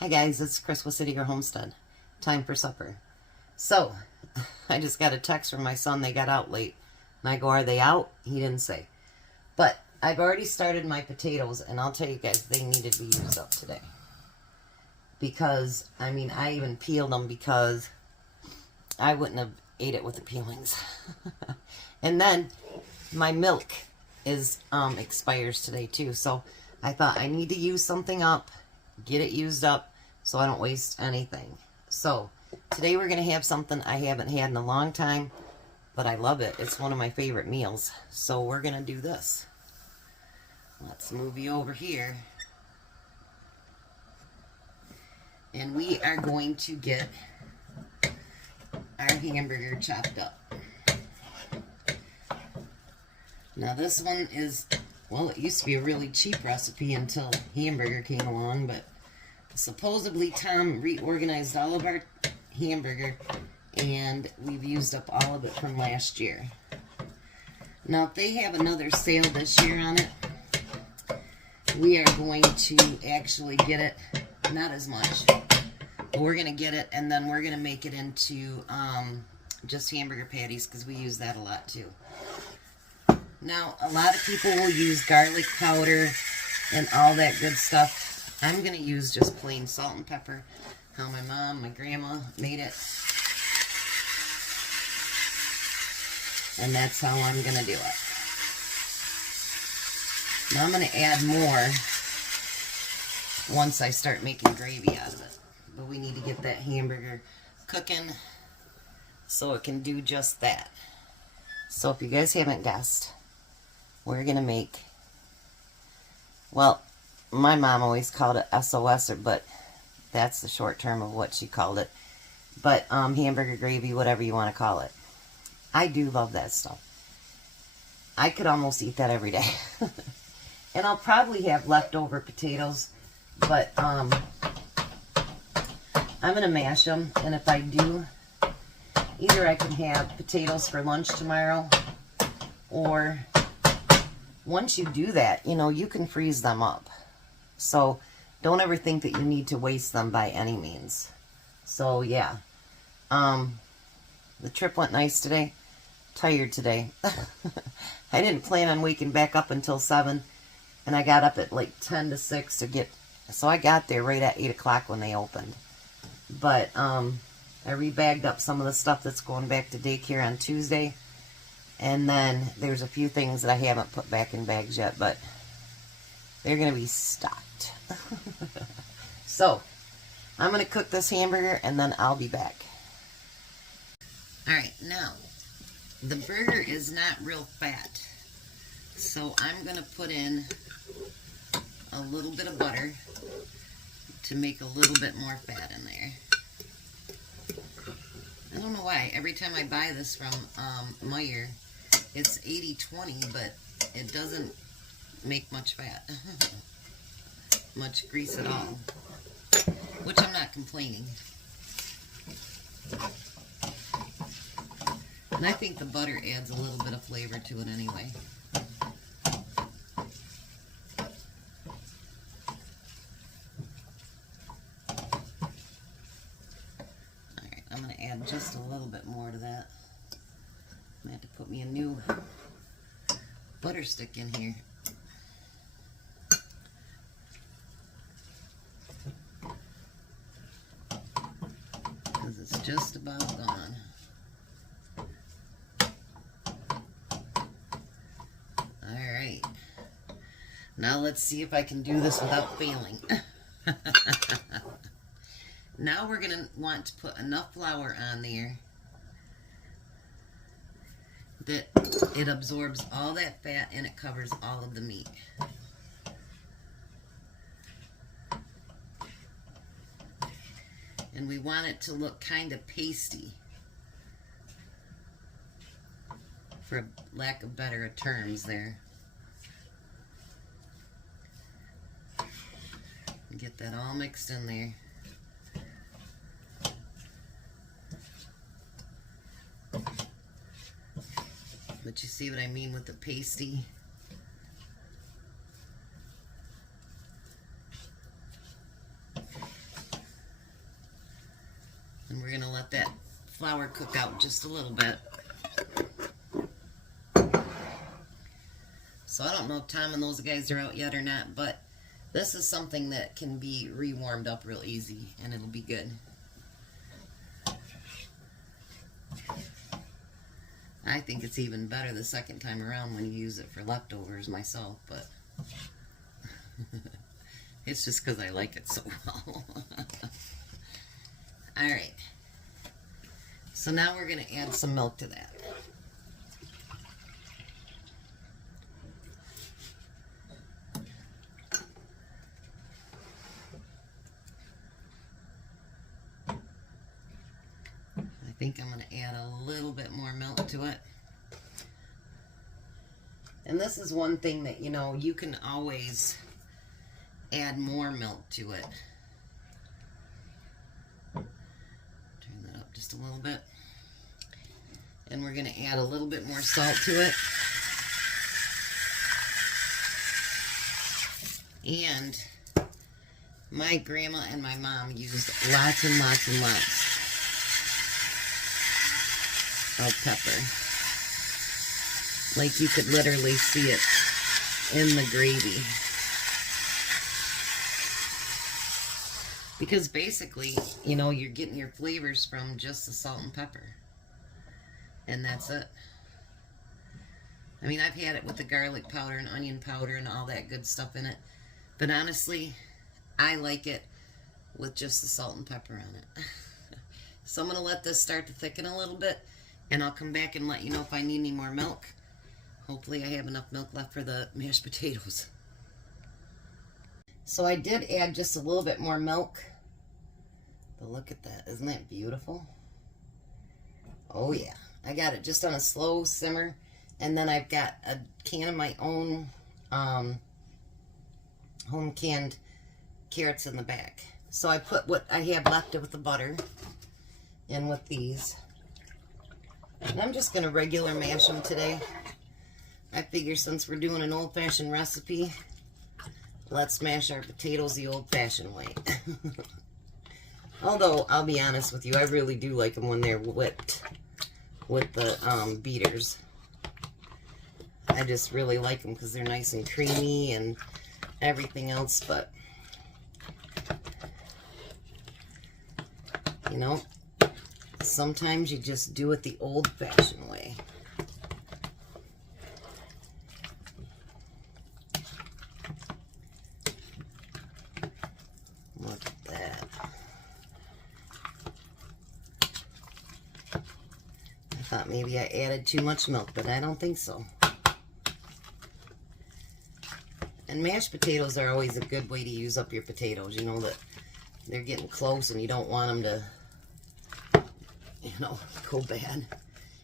Hi guys, it's Chris with City Girl Homestead. Time for supper. So, I just got a text from my son. They got out late. And I go, are they out? He didn't say. But I've already started my potatoes, and I'll tell you guys, they needed to be used up today. Because, I mean, I even peeled them because I wouldn't have ate it with the peelings. And then, my milk is expires today too. So, I thought I need to use something up, get it used up, so I don't waste anything. So, today we're going to have something I haven't had in a long time, but I love it. It's one of my favorite meals. So, we're going to do this. Let's move you over here. And we are going to get our hamburger chopped up. Now this one is, well, it used to be a really cheap recipe until hamburger came along, but supposedly Tom reorganized all of our hamburger and we've used up all of it from last year. Now if they have another sale this year on it, we are going to actually get it, not as much, but we're going to get it and then we're going to make it into just hamburger patties because we use that a lot too. Now, a lot of people will use garlic powder and all that good stuff. I'm going to use just plain salt and pepper, how my mom, my grandma made it. And that's how I'm going to do it. Now I'm going to add more once I start making gravy out of it. But we need to get that hamburger cooking so it can do just that. So if you guys haven't guessed, we're going to make, well, my mom always called it SOS, but that's the short term of what she called it. But hamburger gravy, whatever you want to call it. I do love that stuff. I could almost eat that every day. And I'll probably have leftover potatoes, but I'm going to mash them. And if I do, either I can have potatoes for lunch tomorrow, or once you do that, you know, you can freeze them up. So don't ever think that you need to waste them by any means. So yeah, the trip went nice today. Tired today. I didn't plan on waking back up until 7, and I got up at like 10 to 6 to get, so I got there right at 8 o'clock when they opened. But I rebagged up some of the stuff that's going back to daycare on Tuesday. And then there's a few things that I haven't put back in bags yet, but they're going to be stocked. So, I'm going to cook this hamburger and then I'll be back. Alright, now, the burger is not real fat. So, I'm going to put in a little bit of butter to make a little bit more fat in there. I don't know why. Every time I buy this from Meijer, it's 80-20, but it doesn't make much fat. Much grease at all. Which I'm not complaining. And I think the butter adds a little bit of flavor to it anyway. Alright, I'm going to add just a little bit more to that. I have to put me a new butter stick in here. Because it's just about gone. Alright. Now let's see if I can do this without failing. Now we're going to want to put enough flour on there that it absorbs all that fat and it covers all of the meat. And we want it to look kind of pasty, for lack of better terms there. Get that all mixed in there. But you see what I mean with the pasty? And we're going to let that flour cook out just a little bit. So I don't know if Tom and those guys are out yet or not, but this is something that can be re-warmed up real easy, and it'll be good. I think it's even better the second time around when you use it for leftovers myself, but it's just because I like it so well. Alright, so now we're going to add some milk to that. I think I'm going to add a little bit more milk to it. And this is one thing that, you know, you can always add more milk to it. Turn that up just a little bit. And we're going to add a little bit more salt to it. And my grandma and my mom used lots and lots and lots of pepper. Like you could literally see it in the gravy. Because basically, you know, you're getting your flavors from just the salt and pepper. And that's it. I mean, I've had it with the garlic powder and onion powder and all that good stuff in it. But honestly, I like it with just the salt and pepper on it. So I'm going to let this start to thicken a little bit. And I'll come back and let you know if I need any more milk. Hopefully I have enough milk left for the mashed potatoes. So I did add just a little bit more milk. But look at that. Isn't that beautiful? Oh yeah. I got it just on a slow simmer. And then I've got a can of my own home canned carrots in the back. So I put what I have left with the butter in with these. And I'm just going to regular mash them today. I figure since we're doing an old-fashioned recipe, let's mash our potatoes the old-fashioned way. Although, I'll be honest with you, I really do like them when they're whipped with the beaters. I just really like them because they're nice and creamy and everything else, but you know, sometimes you just do it the old-fashioned way. Look at that. I thought maybe I added too much milk, but I don't think so. And mashed potatoes are always a good way to use up your potatoes. You know that they're getting close and you don't want them to, you know, go bad.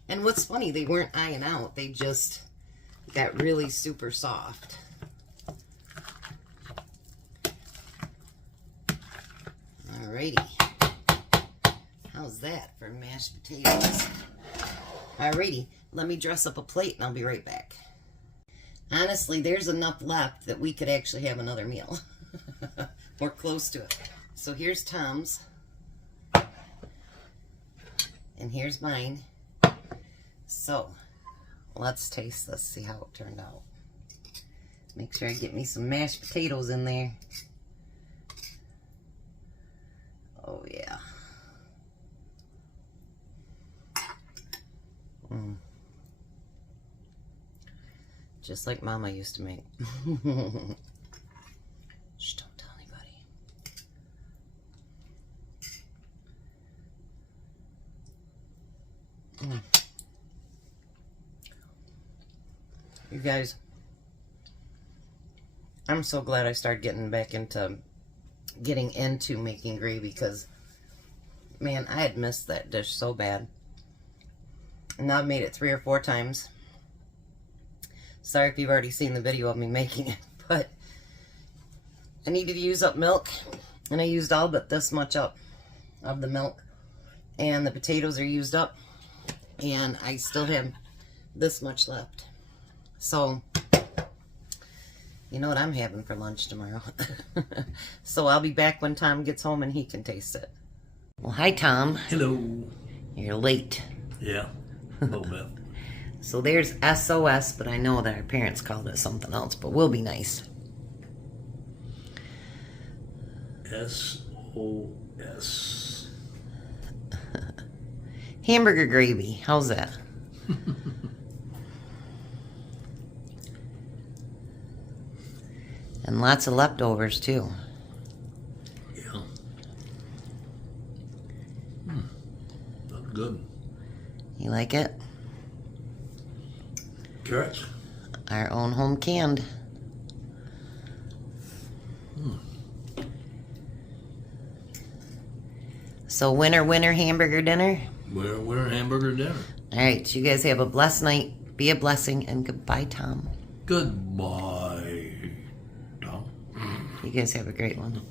And what's funny, they weren't eyeing out. They just got really super soft. Alrighty. How's that for mashed potatoes? Alrighty. Let me dress up a plate and I'll be right back. Honestly, there's enough left that we could actually have another meal. Or close to it. So here's Tom's. And here's mine. So, let's taste this, see how it turned out. Make sure I get me some mashed potatoes in there. Oh, yeah. Just like Mama used to make. Shh, don't tell anybody. You guys, I'm so glad I started getting into making gravy, because man, I had missed that dish so bad. And now I've made it 3 or 4 times. Sorry if you've already seen the video of me making it, but I needed to use up milk, and I used all but this much up of the milk, and the potatoes are used up, and I still have this much left. So, you know what I'm having for lunch tomorrow. So I'll be back when Tom gets home and he can taste it. Well, hi, Tom. Hello. You're late. Yeah, a little bit. So there's SOS, but I know that our parents called it something else, but we'll be nice. SOS. Hamburger gravy. How's that? And lots of leftovers, too. Yeah. That's good. You like it? Carrots? Our own home canned. So winner hamburger dinner? We're hamburger dinner. All right, so you guys have a blessed night. Be a blessing, and goodbye, Tom. Goodbye, Tom. You guys have a great one.